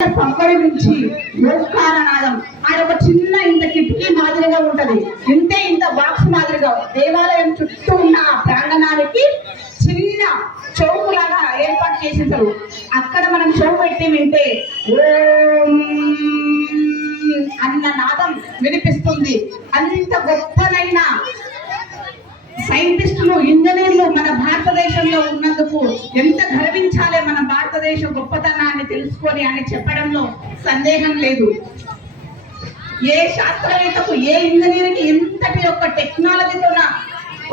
పంపడి నుంచి ఓంకారనాదం ఆయన ఒక చిన్న ఇంత కిటికీ మాదిరిగా ఉంటది. ఇంతే ఇంత బాక్స్ మాదిరిగా. దేవాలయం చుట్టూ ఉన్న ఆ ప్రాంగణానికి చిన్న చౌకులాగా ఏర్పాటు చేసేసారు అక్కడ మనం చెవు పెట్టి వింటే ఓం అన్న నాదం వినిపిస్తుంది. అంత గొప్పనైన సైంటిస్టులు ఇంజనీర్లు మన భారతదేశంలో ఉన్నందుకు ఎంత గర్వించాలే మన భారతదేశ గొప్పతనాన్ని తెలుసుకొని అని చెప్పడంలో సందేహం లేదు. ఏ శాస్త్రవేత్తకు ఏ ఇంజనీర్కి ఇంతటి యొక్క టెక్నాలజీతో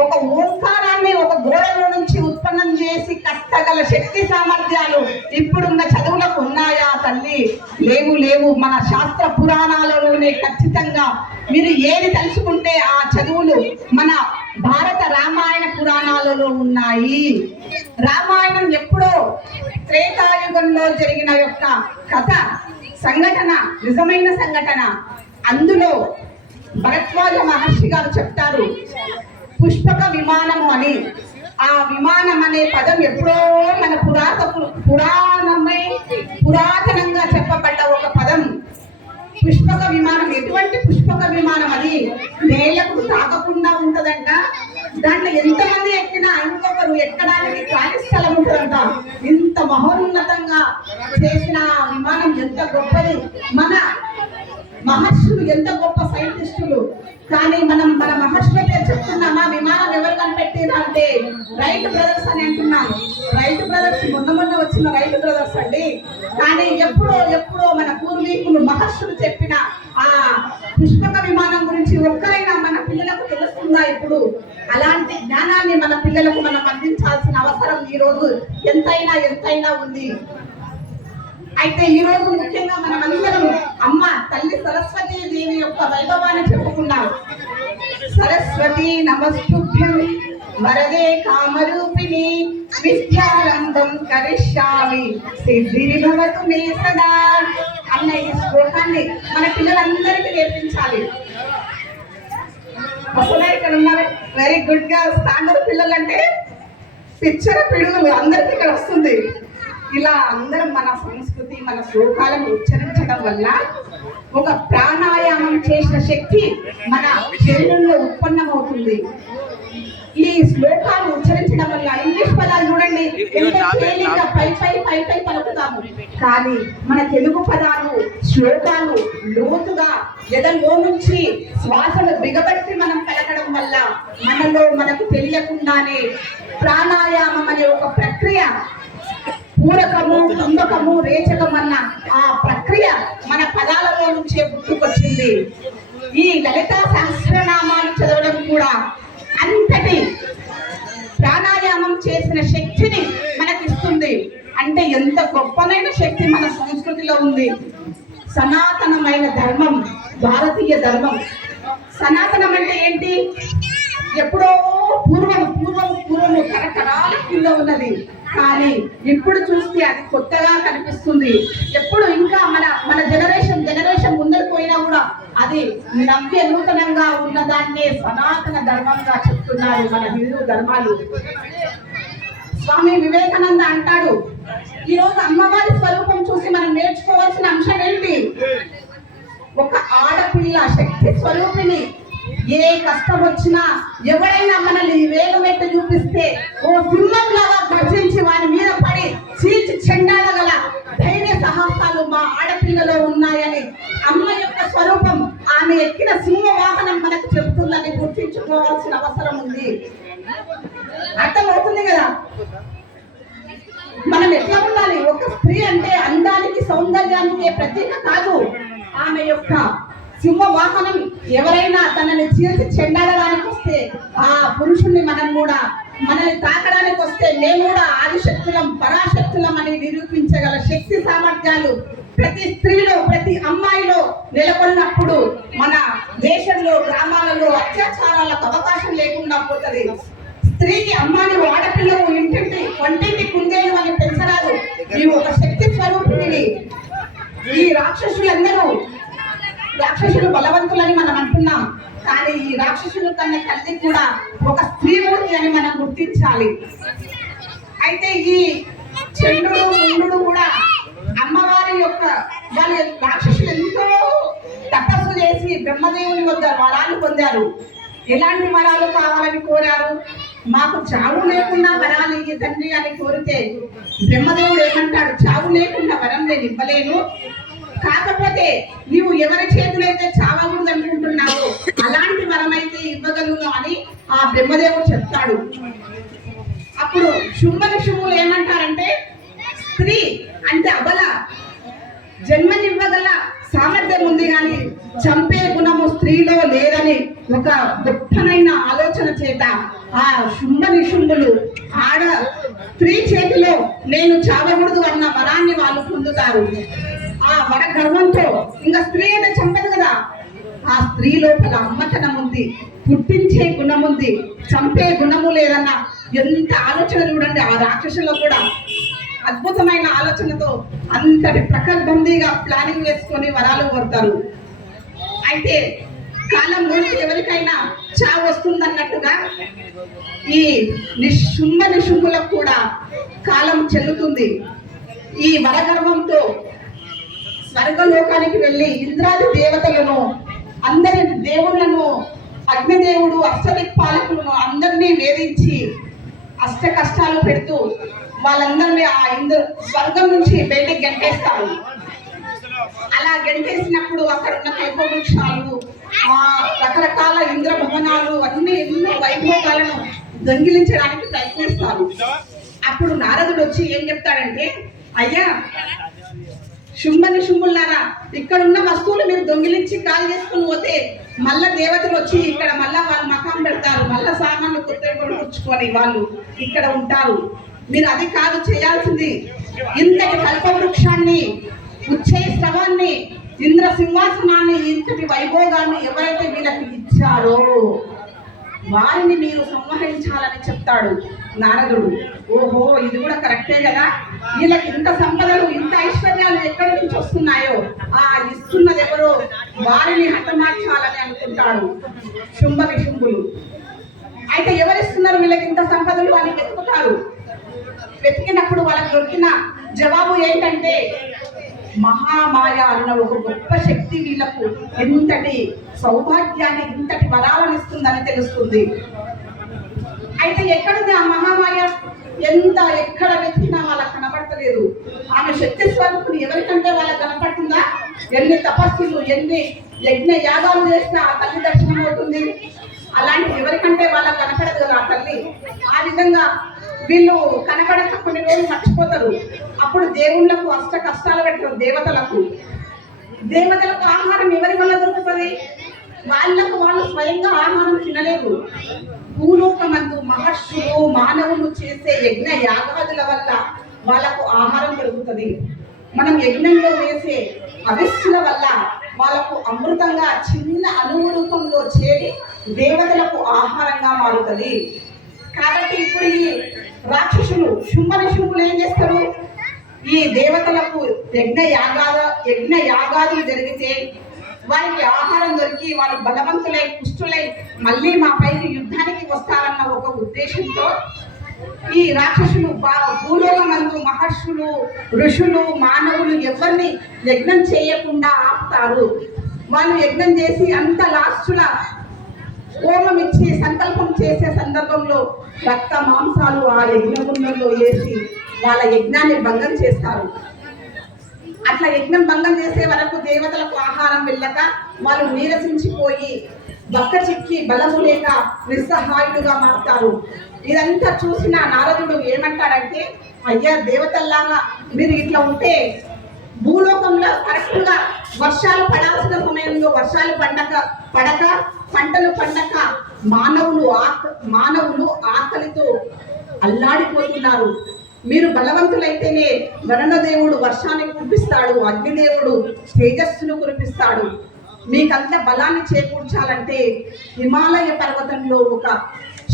ఒక ఓంకారాన్ని ఒక గోడలో నుంచి ఉత్పన్నం చేసి కట్టగల శక్తి సామర్థ్యాలు ఇప్పుడున్న చదువులకు ఉన్నాయా తల్లి? లేవు లేవు. మన శాస్త్ర పురాణాలలోనే ఖచ్చితంగా మీరు ఏది తెలుసుకుంటే ఆ చదువులు మన భారత రామాయణ పురాణాలలో ఉన్నాయి. రామాయణం ఎప్పుడో త్రేతాయుగంలో జరిగిన యొక్క కథ సంఘటన నిజమైన సంఘటన. అందులో భరద్వాజ మహర్షి గారు చెప్తారు పుష్పక విమానము అని. ఆ విమానం అనే పదం ఎప్పుడో మన పురాత పురాణమై పురాతన పుష్పక విమానం ఎటువంటి పుష్పక విమానం అది? నేలకు తాకకుండా ఉంటదంట. దాంట్లో ఎంతమంది ఎక్కినా ఇంకొకరు ఎక్కడానికి ఖాళీ స్థలం ఉంటుందంట. ఇంత మహోన్నతంగా చేసిన విమానం ఎంత గొప్పది. మన మహర్షులు ఎంత గొప్ప సైంటిస్టులు. కానీ మనం మన మహర్షుల పేరు చెప్తున్నామా? విమానం ఎవరు కనిపెట్టిరు అంటే రైట్ బ్రదర్స్ అని అంటున్నాం రైట్ బ్రదర్స్ మొన్న మొన్న వచ్చిన రైట్ బ్రదర్స్ అండి. కానీ ఎప్పుడో ఎప్పుడో మన పూర్వీకులు మహర్షులు చెప్పిన ఆ పుష్పక విమానం గురించి ఒక్కరైనా మన పిల్లలకు తెలుస్తుందా ఇప్పుడు? అలాంటి జ్ఞానాన్ని మన పిల్లలకు మనం అందించాల్సిన అవసరం ఈ రోజు ఎంతైనా ఎంతైనా ఉంది. అయితే ఈ రోజు ముఖ్యంగా మనం అందరం అమ్మ తల్లి సరస్వతి దేవి యొక్క వైభవాన్ని చెప్పుకున్నాం. సరస్వతి నమస్తుభ్యం వరదే కామరూపిణి విద్యారంభం కరిష్యామి సిద్ధిని భవతు మే సదా. అన్న ఈ శ్లోకాన్ని మన పిల్లలందరికీ నేర్పించాలి. అసలు ఇక్కడ ఉన్నారు వెరీ గుడ్గా స్టాండర్డ్ పిల్లలంటే పిచ్చర పిడుగులు అందరికి ఇక్కడ వస్తుంది. ఇలా అందరం మన సంస్కృతి మన శ్లోకాలను ఉచ్చరించడం వల్ల ఒక ప్రాణాయామం చేసిన శక్తి మన శరీరంలో ఉత్పన్నమవుతుంది. ఈ శ్లోకాలు ఉచ్చరించడం వల్ల ఇంగ్లీష్ పదాలు చూడండి పై పై పై పై పలుకుతాము. కానీ మన తెలుగు పదాలు శ్లోకాలు లోతుగా ఎదలో నుంచి శ్వాసను బిగబట్టి మనం పలకడం వల్ల మనలో మనకు తెలియకుండానే ప్రాణాయామం అనే ఒక ప్రక్రియ పూరకము కుంభకము రేచకం అన్న ఆ ప్రక్రియ మన పదాలలో నుంచే గుర్తుకొచ్చింది. ఈ లలిత సహస్రనామాలు చదవడం కూడా అంతటి ప్రాణాయామం చేసిన శక్తిని మనకిస్తుంది. అంటే ఎంత గొప్పనైన శక్తి మన సంస్కృతిలో ఉంది. సనాతనమైన ధర్మం భారతీయ ధర్మం. సనాతనం అంటే ఏంటి? ఎప్పుడో పూర్వం పూర్వం పూర్వము తరతరాల కింద ఉన్నది. కానీ ఇప్పుడు చూస్తే అది కొత్తగా కనిపిస్తుంది. ఎప్పుడు ఇంకా మన మన జనరేషన్ జనరేషన్ ముందరు పోయినా కూడా అది నవ్య నూతనంగా ఉన్న దాన్నే సనాతన ధర్మంగా చెప్తున్నారు మన హిందూ ధర్మాలు. స్వామి వివేకానంద అంటాడు ఈ రోజు అమ్మవారి స్వరూపం చూసి మనం నేర్చుకోవాల్సిన అంశం ఏంటి? ఒక ఆడపిల్ల శక్తి స్వరూపిణి ఏ కష్టం వచ్చినా ఎవరైనా మనల్ని వేలు పెట్టి చూపిస్తే ఓ సింహం లాగా గర్జించి వారి మీద పడి చీల్చి చెండాడగల ధైర్య సాహసాలు మా ఆడపిల్లలో ఉన్నాయని అమ్మ యొక్క స్వరూపం ఆమె ఎక్కిన సింహ వాహనం మనకు చెబుతుందని గుర్తించుకోవాల్సిన అవసరం ఉంది. అర్థమవుతుంది కదా? మనం ఎట్లా ఉండాలి? ఒక స్త్రీ అంటే అందానికి సౌందర్యానికి ప్రత్యేక కాదు. ఆమె యొక్క సింహ వాహనం ఎవరైనా తనని చీల్చి చెండాలడానికి వస్తే ఆ పురుషుణ్ణి మనం కూడా మనల్ని తాకడానికి వస్తే మేము కూడా ఆదిశక్తులం పరాశక్తులం అని నిరూపించగల శక్తి సామర్థ్యాలు ప్రతి స్త్రీలో ప్రతి అమ్మాయిలో నెలకొన్నప్పుడు మన దేశంలో గ్రామాలలో అత్యాచారాలకు అవకాశం లేకుండా పోతుంది. స్త్రీకి అమ్మాని ఆడపిల్లలు ఇంటింటి వంటింటి కుందేలు అని పెంచరాదు. నీవు ఒక శక్తి స్వరూపిణిని ఈ రాక్షసులందరూ రాక్షసులు బలవంతులని మనం అంటున్నాం. కానీ ఈ రాక్షసులు కన్నా తల్లి కూడా ఒక స్త్రీమూర్తి అని మనం గుర్తించాలి. అయితే ఈ చంద్రుడు ముందుడు కూడా అమ్మవారి యొక్క వాళ్ళ రాక్షసులు ఎంతో తపస్సు చేసి బ్రహ్మదేవుని వద్ద వరాలు పొందారు. ఎలాంటి వరాలు కావాలని కోరారు? మాకు చావు లేకుండా వరాలు ఇయ్యి తండ్రి అని కోరితే బ్రహ్మదేవుడు ఏమంటాడు? చావు లేకుండా వరం నేను ఇవ్వలేను. కాకపోతే నీవు ఎవరి చేతులైతే చావకూడదు అనుకుంటున్నావో అలాంటి వరం అయితే ఇవ్వగలను అని ఆ బ్రహ్మదేవుడు చెప్తాడు. అప్పుడు శుంభ నిషుములు ఏమంటారంటే స్త్రీ అంటే అబల జన్మనివ్వగల సామర్థ్యం ఉంది కానీ చంపే గుణము స్త్రీలో లేదని ఒక గొప్పనైన ఆలోచన చేత ఆ శుంభ నిశుంభులు ఆడ స్త్రీ చేతిలో నేను చావకూడదు అన్న వరాన్ని వాళ్ళు పొందుతారు. ఆ వర గర్వంతో ఇంకా స్త్రీ అయితే చంపదు కదా. ఆ స్త్రీ లోపల అమ్మతనం ఉంది పుట్టించే గుణం ఉంది చంపే గుణము లేదన్న ఎంత ఆలోచన చూడండి ఆ రాక్షసులో కూడా. అద్భుతమైన ఆలోచనతో అంతటి ప్రకల్బందీగా ప్లానింగ్ వేసుకొని వరాలు కోరుతారు. అయితే కాలం ముందు ఎవరికైనా చా వస్తుందన్నట్టుగా ఈ నిశుంభ నిశుంభులకు కూడా కాలం చెల్లుతుంది. ఈ వరగర్వంతో స్వర్గలోకానికి వెళ్ళి ఇంద్రాది దేవతలను అందరి దేవుళ్ళను అగ్నిదేవుడు అష్టదిక్పాలకులను అందరినీ వేధించి అష్ట కష్టాలు పెడుతూ వాళ్ళందరినీ ఆ ఇంద్ర స్వర్గం నుంచి బయటకు గంటేస్తారు. అలా గంటేసినప్పుడు అక్కడ ఉన్న కల్పవృక్షాలు ఆ రకరకాల ఇంద్ర భవనాలు అన్ని ఎన్నో వైభోగాలను దొంగిలించడానికి ప్రయత్నిస్తారు. అప్పుడు నారదుడు వచ్చి ఏం చెప్తాడంటే అయ్యా శుంభని శుంభులారా ఇక్కడ ఉన్న వస్తువులు మీరు దొంగిలించి కాల్ చేసుకుని పోతే మళ్ళా దేవతలు వచ్చి ఇక్కడ మళ్ళా వాళ్ళు మకాం పెడతారు మళ్ళా సామాన్లు కొత్త వాళ్ళు ఇక్కడ ఉంటారు. మీరు అది కాదు చేయాల్సింది. ఇంతటి కల్పవృక్షాన్ని ఉచ్చే శ్రవాన్ని ఇంద్ర సింహాసనాన్ని ఇంతటి వైభోగాన్ని ఎవరైతే వీళ్ళకి ఇచ్చారో వారిని మీరు సంహరించాలని చెప్తాడు. నారదుడు. ఓహో ఇది కూడా కరెక్టే కదా? వీళ్ళకి ఇంత సంపదలు ఇంత ఐశ్వర్యాలు ఎక్కడి నుంచి వస్తున్నాయో? ఆ ఇస్తున్నది ఎవరో? వారిని హతమార్చాలని అనుకుంటాడు శుంభ విశుంభులు. అయితే ఎవరిస్తున్నారు వీళ్ళకి ఇంత సంపదలు? వాళ్ళు వెతుకుతారు. వెతికినప్పుడు వాళ్ళకి దొరికిన జవాబు ఏంటంటే మహామాయ అన్న ఒక గొప్ప శక్తి వీళ్ళకు ఎంతటి సౌభాగ్యాన్ని ఇంతటి వరాలను ఇస్తుందని తెలుస్తుంది. అయితే ఎక్కడుంది ఆ మహామాయ? ఎంత ఎక్కడ వెతికినా వాళ్ళకి కనపడతలేదు. ఆమె శక్తి స్వరూపుని ఎవరికంటే వాళ్ళకి కనపడుతుందా? ఎన్ని తపస్సులు ఎన్ని యజ్ఞ యాగాలు చేస్తే ఆ తల్లి దర్శనం అవుతుంది. అలాంటి ఎవరికంటే వాళ్ళకి కనపడదు కదా ఆ తల్లి? ఆ విధంగా వీళ్ళు కనపడక కొన్ని రోజులు మర్చిపోతారు. అప్పుడు దేవుళ్ళకు అష్ట కష్టాలు పెట్టరు దేవతలకు. దేవతలకు ఆహారం ఎవరి వల్ల దొరుకుతుంది? వాళ్ళకు వాళ్ళు స్వయంగా ఆహారం తినలేరు. భూలోకమందు మహర్షులు మానవులు చేసే యజ్ఞ యాగాదుల వల్ల వాళ్ళకు ఆహారం దొరుకుతుంది మనం యజ్ఞంలో వేసే అవిస్సుల వల్ల వాళ్ళకు అమృతంగా చిన్న అణువు రూపంలో చేరి దేవతలకు ఆహారంగా మారుతుంది. కాబట్టి ఇప్పుడు ఈ రాక్షసులు శుంభనిషుంభులు ఏం చేస్తారు? ఈ దేవతలకు యజ్ఞ యాగాద యజ్ఞ యాగాదులు జరిగితే వారికి ఆహారం దొరికి వాళ్ళు బలవంతులై పుష్టులై మళ్ళీ మా పైకి యుద్ధానికి వస్తారన్న ఒక ఉద్దేశంతో ఈ రాక్షసులు భూలోకమందు మహర్షులు ఋషులు మానవులు ఎవరిని యజ్ఞం చేయకుండా ఆపుతారు. వాళ్ళు యజ్ఞం చేసి అంత లాస్టుల హోమం ఇచ్చి సంకల్పం చేసే సందర్భంలో రక్త మాంసాలు ఆ యజ్ఞగుండంలో వేసి వాళ్ళ యజ్ఞాన్ని భంగం చేస్తారు. అట్లా యజ్ఞం భంగం చేసే వరకు దేవతలకు ఆహారం వెళ్ళక వాళ్ళు నీరసించిపోయి బక్క చిక్కి బలము లేక నిస్సహాయుడుగా మారుతారు. ఇదంతా చూసిన నారదుడు ఏమంటాడంటే అయ్యా దేవతల్లాగా మీరు ఇట్లా ఉంటే భూలోకంలో కరెక్ట్గా వర్షాలు పడాల్సిన సమయంలో వర్షాలు పండక పడక పంటలు పండక మానవులు ఆక మానవులు ఆకలితో అల్లాడిపోతున్నారు. మీరు బలవంతులైతేనే వరుణదేవుడు వర్షాన్ని కురిపిస్తాడు అగ్నిదేవుడు తేజస్సును కురిపిస్తాడు. మీకంత బలాన్ని చేకూర్చాలంటే హిమాలయ పర్వతంలో ఒక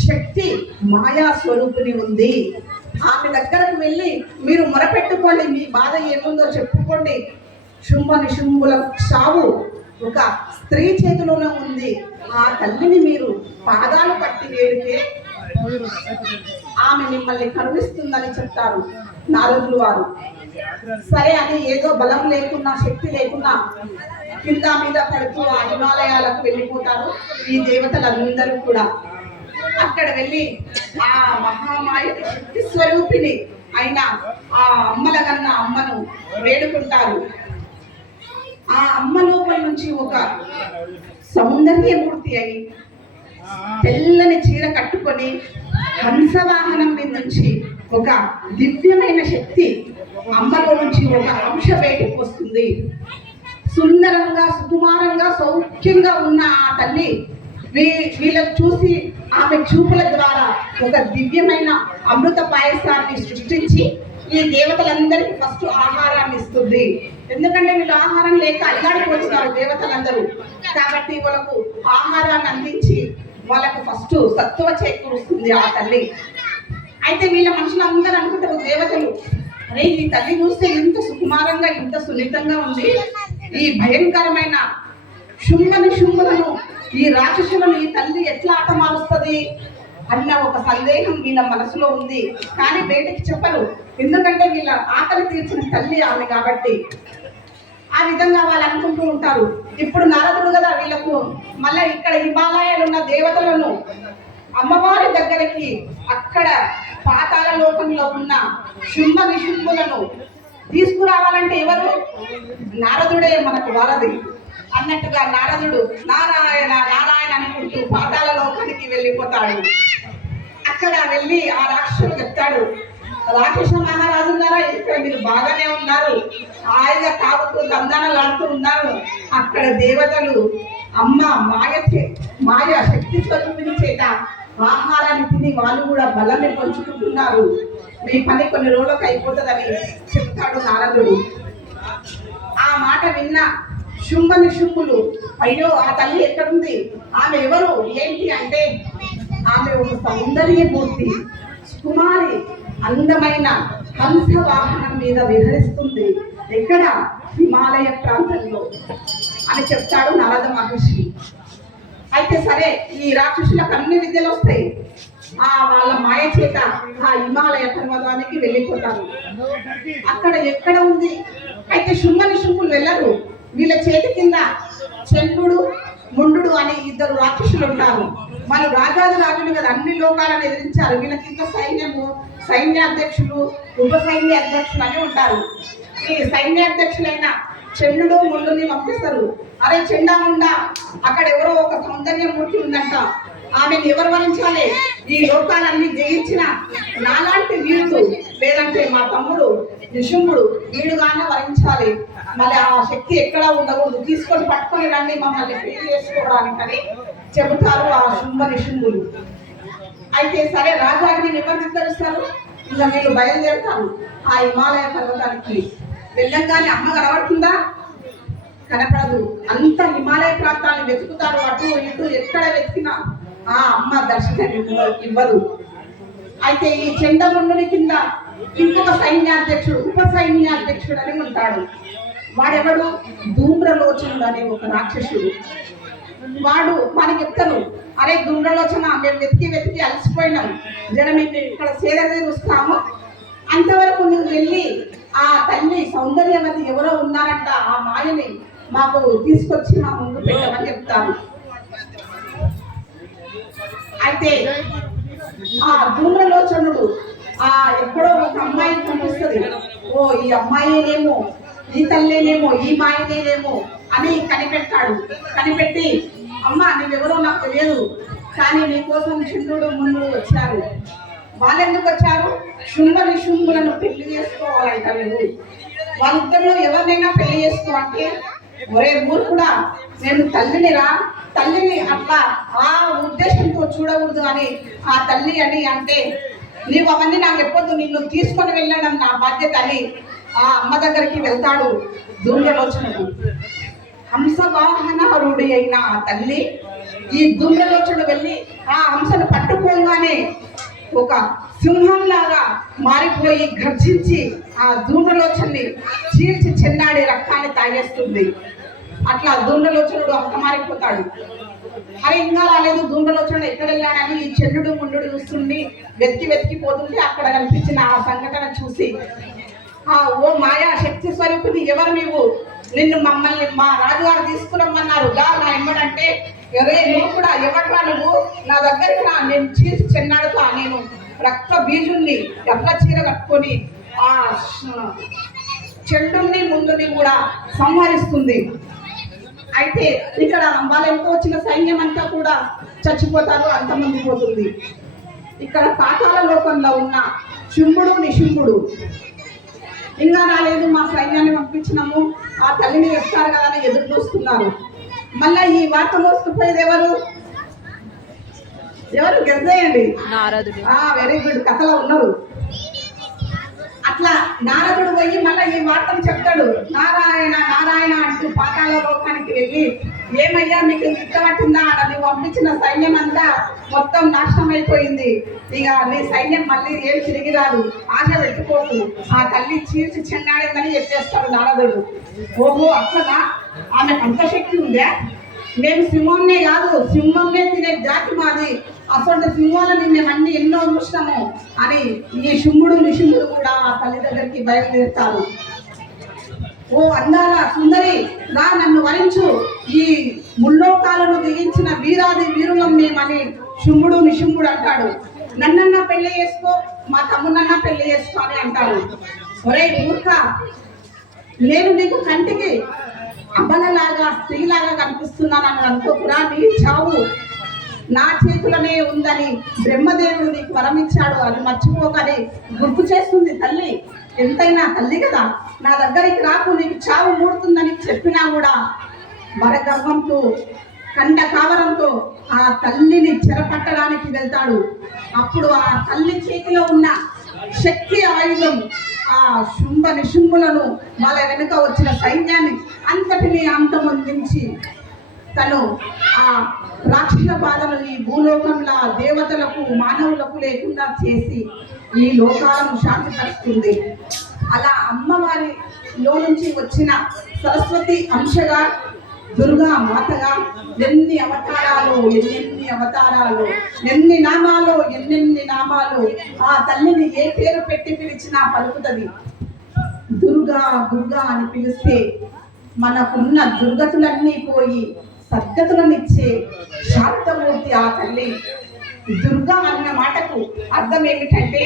శక్తి మాయా స్వరూపిణి ఉంది. ఆమె దగ్గరకు వెళ్ళి మీరు మొరపెట్టుకోండి మీ బాధ ఏముందో చెప్పుకోండి. శుంభ నిశుంభుల సావు ఒక స్త్రీ చేతిలోనే ఉంది. ఆ తల్లిని మీరు పాదాలు పట్టి వేడితే ఆమె మిమ్మల్ని కరుణిస్తుందని చెప్తారు నారదులు వారు. సరే అని ఏదో బలం లేకున్నా శక్తి లేకున్నా కింద మీద పడుతూ ఆ హిమాలయాలకు వెళ్ళిపోతారు ఈ దేవతలందరూ కూడా. అక్కడ వెళ్ళి ఆ మహామాయ శక్తి స్వరూపిణి అయిన ఆ అమ్మల కన్న అమ్మను వేడుకుంటారు. ఆ అమ్మ లోపల నుంచి ఒక సౌందర్యమూర్తి అయి తెల్లని చీర కట్టుకొని హంసవాహనం మీద నుంచి ఒక దివ్యమైన శక్తి అమ్మలో నుంచి ఒక అంశ బయటకు వస్తుంది. సుందరంగా సుకుమారంగా సౌఖ్యంగా ఉన్న ఆ తల్లి వీ వీళ్ళని చూసి ఆమె చూపుల ద్వారా ఒక దివ్యమైన అమృత పాయసాన్ని సృష్టించి ఈ దేవతలందరికీ ఫస్ట్ ఆహారాన్ని ఇస్తుంది. ఎందుకంటే వీళ్ళు ఆహారం లేక అల్లాడిపోతున్నారు దేవతలందరూ. కాబట్టి వాళ్ళకు ఆహారాన్ని అందించి వాళ్ళకు ఫస్ట్ సత్తువ చేకూరుస్తుంది ఆ తల్లి. అయితే వీళ్ళ మనుషులు అందరూ అనుకుంటారు దేవతలు అరే ఈ తల్లి చూస్తే ఎంత సుకుమారంగా ఇంత సున్నితంగా ఉంది. ఈ భయంకరమైన శుంభని శుంభులను ఈ రాక్షసులను ఈ తల్లి ఎట్లా ఆట మారుస్తుంది? అన్న ఒక సందేహం వీళ్ళ మనసులో ఉంది. కానీ బయటకి చెప్పరు. ఎందుకంటే వీళ్ళ ఆకలి తీర్చిన తల్లి ఆమె కాబట్టి. ఆ విధంగా వాళ్ళు అనుకుంటూ ఉంటారు. ఇప్పుడు నారదుడు కదా వీళ్ళకు. మళ్ళీ ఇక్కడ హిమాలయాలు ఉన్న దేవతలను అమ్మవారి దగ్గరికి అక్కడ పాతాల లోకంలో ఉన్న శుంభ నిశుంభులను తీసుకురావాలంటే ఎవరు? నారదుడే మనకు వారది. అన్నట్టుగా నారదుడు నారాయణ నారాయణ అనుకుంటూ పాతాల లోకానికి వెళ్ళిపోతాడు. అక్కడ వెళ్ళి ఆ రాక్షసుడు చెప్తాడు రాక్షస మహారాజు ఉన్నారా? ఇక్కడ మీరు బాగానే ఉన్నారు. హాయిగా తాగుతూ ఆడుతూ ఉన్నారు. అక్కడ దేవతలు అమ్మ మాయ మాయ శక్తి స్వరూపిణి చేత ఆహారాన్ని తిని వాళ్ళు కూడా బలమే పంచుకుంటున్నారు. మీ పని కొన్ని రోజులకు అయిపోతుందని చెప్తాడు నారదుడు. ఆ మాట విన్న శుంభని శుంభులు అయ్యో ఆ తల్లి ఎక్కడుంది? ఆమె ఎవరు? ఏంటి అంటే ఆమె ఒక సౌందర్యమూర్తి. కుమారి అందమైన హంస వాహనం మీద విహరిస్తుంది ఎక్కడ? హిమాలయ ప్రాంతంలో అని చెప్తాడు నారద మహర్షి. అయితే సరే ఈ రాక్షసులకు అన్ని విద్యలు వస్తాయి. ఆ వాళ్ళ మాయ చేత ఆ హిమాలయ పర్వతానికి వెళ్ళిపోతారు. అక్కడ ఎక్కడ ఉంది? అయితే శుంభని శుంభులు వెళ్ళరు. వీళ్ళ చేతి కింద చంద్రుడు ముండు అని ఇద్దరు రాక్షసులు ఉంటారు. వాళ్ళు రాజాది రాజులు కదా అన్ని లోకాలను ఎదిరించారు. వీళ్ళకి ఇంకా సైన్యము సైన్యాధ్యక్షులు ఉప సైన్య అధ్యక్షులు అని ఉంటారు. ఈ సైన్యాధ్యక్షులైన చెండు ముళ్ళుని పంపిస్తారు. అరే చెండాముండా అక్కడ ఎవరో ఒక సౌందర్యమూర్తి ఉందంట. ఆమెను ఎవరు వరించాలి ఈ లోకాలన్నీ జయించిన నాలాంటి వీరుడు. లేదంటే మా తమ్ముడు నిశుంభుడు వీడుగానే వరించాలి. మళ్ళీ ఆ శక్తి ఎక్కడ ఉండకూడదు. తీసుకొని పట్టుకొని రండి మమ్మల్ని పెళ్ళి చేసుకోవడానికని చెబుతారు ఆ శుంభ నిశుంభులు అయితే సరే రాజాగ్ని నిబంధిస్తారు ఇంకా వీళ్ళు బయలుదేరుతారు ఆ హిమాలయ పర్వతానికి. వెళ్ళంగానే అమ్మ కనబడుతుందా? కనపడదు. అంత హిమాలయ ప్రాంతాన్ని వెతుకుతారు అటు ఇటు ఎక్కడ వెతికినా ఆ అమ్మ దర్శనం ఇవ్వదు. అయితే ఈ చెండముండుని కింద ఇంకొక సైన్యాధ్యక్షుడు ఉప సైన్యాధ్యక్షుడు అని ఉంటాడు. వాడెవడు? ధూమ్రలోచనుడు అనే ఒక రాక్షసుడు. వాడు మనకి చెప్తారు అరే ధూమ్రలోచన మేము వెతికి వెతికి అలసిపోయినాం. జర మేము ఇక్కడ సేద తీరుస్తాము అంతవరకు నువ్వు వెళ్ళి ఆ తల్లి సౌందర్యవతి ఎవరో ఉన్నారంట ఆ మాయని మాకు తీసుకొచ్చి మా ముందు పెట్టమని చెప్తాను. అయితే ఆ ధూమ్రలోచనుడు ఆ ఎప్పుడో ఒక అమ్మాయి కనిపిస్తుంది. ఓ ఈ అమ్మాయినేమో ఈ తల్లేనేమో ఈ మాయనేనేమో అని కనిపెట్టాడు. కనిపెట్టి అమ్మ నువ్వెవరో నాకు తెలియదు కానీ నీకోసం చంద్రుడు ముందు వచ్చారు. వాళ్ళు ఎందుకు వచ్చారు? శుంభని శుంభులను పెళ్ళి చేసుకోవాలంట నువ్వు వాళ్ళిద్దరిలో ఎవరినైనా పెళ్ళి చేసుకో అంటే ఒరే కూడా నేను తల్లిని రా తల్లిని అట్లా ఆ ఉద్దేశంతో చూడకూడదు అని ఆ తల్లి అని అంటే నీవు అవన్నీ నాకు ఎప్పుడు నిన్ను తీసుకొని వెళ్ళడం నా బాధ్యత అని ఆ అమ్మ దగ్గరికి వెళ్తాడు దూరలోచనకు హంసవాహనారుడి అయిన ఆ తల్లి ఈ దూరలోచనుడు వెళ్ళి ఆ హంసను పట్టుకోగానే ఒక సింహం లాగా మారిపోయి గర్జించి ఆ దూరలోచన్ని చీల్చి చెన్నాడి రక్తాన్ని తాగేస్తుంది. అట్లా దూండలోచనుడు మారిపోతాడు. అరే ఇంకా రాలేదు దూండలోచనుడు ఎక్కడ వెళ్ళాడని ఈ చెల్లుడు ముండు చూస్తుండి వెతికి వెతికి పోతుంటే అక్కడ కనిపించిన ఆ సంఘటన చూసి ఆ ఓ మాయా శక్తి స్వరూపుని ఎవరు నీవు? నిన్ను మమ్మల్ని మా రాజుగారు తీసుకురమ్మన్నారు. గా నా ఎమ్మడంటే ఎవరే నువ్వు కూడా ఎవట్రా నువ్వు? నా దగ్గరికి నా నేను చీల్చి చెన్నాడుతా నేను రక్త బీజుణ్ణి ఎర్ర చీర కట్టుకొని ఆ చెండుని ముందుని కూడా సంహరిస్తుంది. అయితే ఇక్కడ వాళ్ళ ఎంతో వచ్చిన సైన్యం అంతా కూడా చచ్చిపోతారు అంతమంది పోతుంది. ఇక్కడ పాతాల లోకంలో ఉన్న శుంభుడు నిశుంభుడు. ఇంకా రాలేదు మా సైన్యాన్ని పంపించినాము. ఆ తల్లిని వేస్తారు కదా అని ఎదురు చూస్తున్నారు. మళ్ళా ఈ వార్త మోసుకుపోయేది ఎవరు? ఎవరు? ఆ వెరీ గుడ్ కథలో ఉన్నారు. అట్లా నారదుడు పోయి మళ్ళీ ఈ వార్తను చెప్తాడు నారాయణ నారాయణ అంటూ పాతాల లోకానికి వెళ్ళి ఏమయ్యా మీకు ఇష్టపట్టిందా ఆడ నువ్వు పంపించిన సైన్యం అంతా మొత్తం నాశనం అయిపోయింది. ఇక నీ సైన్యం మళ్ళీ ఏం తిరిగి రాదు. ఆశ పెట్టుకోకు. ఆ తల్లి చీల్చి చెండాడిందని చెప్పేస్తాడు నారదుడు. ఓహో అట్లనా? ఆమెకు అంత శక్తి ఉందా? మేము సింహంనే కాదు సింహంనే తినే జాతి మాది. అసలు సింహాలని మేము అన్ని ఎన్నో చూసినాము అని ఈ శుంభుడు నిశుంభుడు కూడా ఆ తల్లి దగ్గరికి బయలుదేరుతారు. ఓ అందాల సుందరి రా నన్ను వరించు. ఈ ముల్లోకాలను దిగించిన వీరాది వీరులం మేమని శుంభుడు నిశుంభుడు అంటాడు. నన్నన్నా పెళ్ళి చేసుకో మా తమ్మునన్న పెళ్ళి చేసుకో అని అంటారు. ఒరే మూర్ఖ నేను నీకు కంటికి అబ్బలలాగా స్త్రీలాగా కనిపిస్తున్నానని అనుకోకురా నీ చావు. నా చేతులనే ఉందని బ్రహ్మదేవుడు నీకు వరం ఇచ్చాడు అది మర్చిపోకని గుర్తు చేస్తుంది తల్లి. ఎంతైనా తల్లి కదా. నా దగ్గరికి రాకు నీకు చావు మూడుతుందని చెప్పినా కూడా వరగర్వంతో కండ కావరంతో ఆ తల్లిని చెరపట్టడానికి వెళ్తాడు. అప్పుడు ఆ తల్లి చేతిలో ఉన్న శక్తి ఆయుధం ఆ శుంభ నిశుంభులను వాళ్ళ వెనుక వచ్చిన సైన్యాన్ని అంతటిని అంతమొందించి తను ఆ రాక్షస బాధను ఈ భూలోకంలో దేవతలకు మానవులకు లేకుండా చేసి ఈ లోకాలను శాంతిపరుస్తుంది. అలా అమ్మవారిలో నుంచి వచ్చిన సరస్వతి అంశగా దుర్గా మాతగా ఎన్ని అవతారాలు ఎన్నెన్ని అవతారాలు ఎన్ని నామాలు ఎన్నెన్ని నామాలు ఆ తల్లిని ఏ పేరు పెట్టి పిలిచినా పలుకుతుంది. దుర్గా దుర్గా అని పిలిస్తే మనకున్న దుర్గతులన్నీ పోయి సద్గతులనిచ్చే శాంతమూర్తి ఆ తల్లి. దుర్గా అన్న మాటకు అర్థం ఏమిటంటే